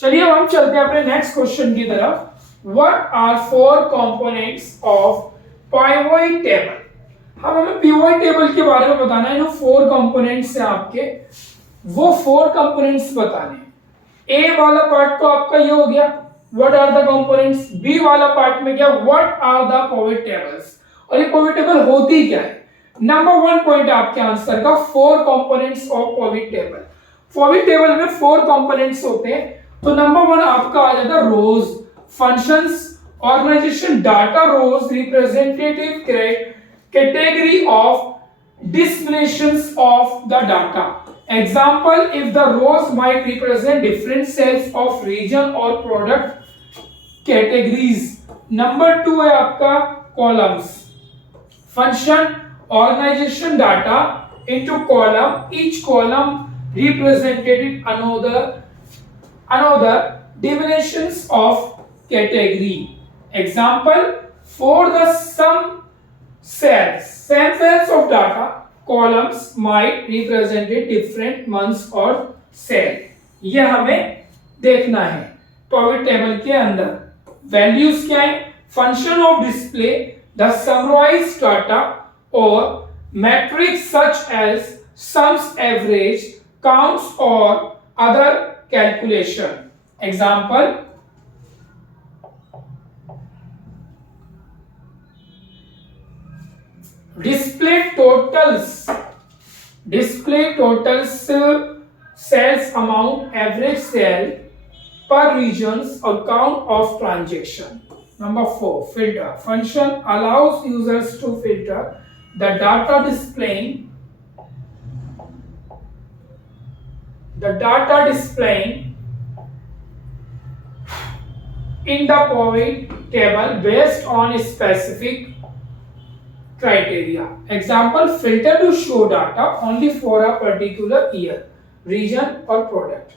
चलिए अब हम चलते हैं अपने नेक्स्ट क्वेश्चन की तरफ। What are four components of pivot table. हमें पिवोट टेबल के बारे में बताना है। जो फोर कंपोनेंट्स हैं आपके, वो फोर कंपोनेंट्स बताने हैं। ए वाला पार्ट तो आपका ये हो गया, what are the components. B वाला पार्ट में क्या, what are the pivot tables. और ये पिवोट टेबल होती क्या है। नंबर 1 पॉइंट आपके आंसर का, four components of pivot table. Pivot table में फोर कंपोनेंट्स होते हैं। तो नंबर 1 आपका आ जाता है rows, functions, organization, data. Rows representative category of dimensions of the data. Example, if the rows might represent different cells of region or product categories. Number 2 है आपका columns, function, organization, data into column. Each column represented another dimensions of category. Example, for the same cells of data, columns might represent different months or cell. ये हमें देखना है pivot table के अंदर। Values क्या है, function of display the summarized data और metrics such as sums, average, counts और other calculation. Example, display totals, sales amount, average sale per regions or count of transaction. Number 4, filter function allows users to filter the data displaying in the pivot table based on specific criteria. Example, filter to show data only for a particular year, region or product.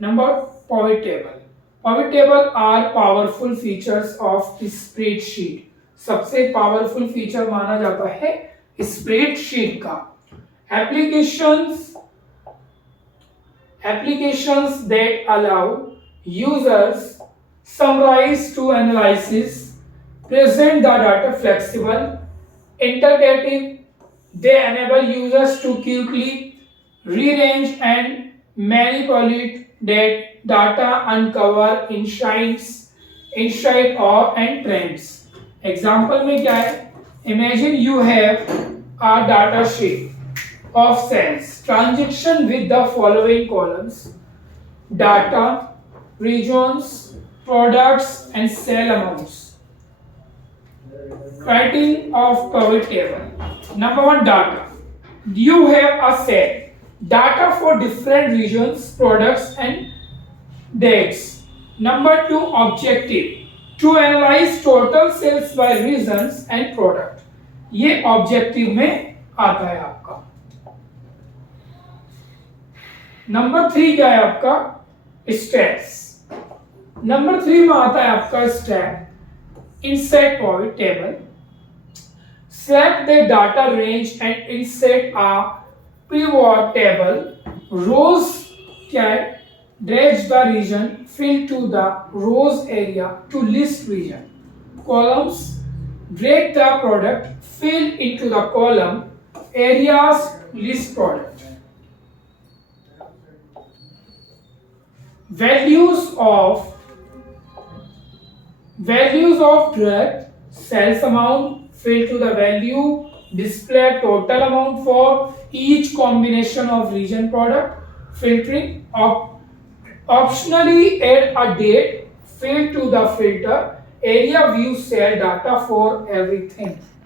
Number, pivot table. Pivot table are powerful features of spreadsheet. सबसे powerful feature माना जाता है spreadsheet का। applications that allow users summarize to analysis, present the data flexible, interactive. They enable users to quickly rearrange and manipulate that data, uncover insight or and trends. Example में क्या है, imagine you have a data sheet of sales transaction with the following columns: data, regions, products and sale amounts. Writing of pivot table. Number 1, data. You have a set data for different regions, products and dates. Number 2, objective. To analyze total sales by regions and product. ये objective में आता है आपका। Number 3 क्या है आपका, stats. Number 3 में आता है आपका stat insert pivot table. Select the data range and insert a pivot table. Rows can drag the region fill to the rows area to list region. Columns drag the product fill into the column areas list product. Values of drag, sales amount fill to the value, display total amount for each combination of region product, filtering, optionally add a date fill to the filter, area view sell data for everything.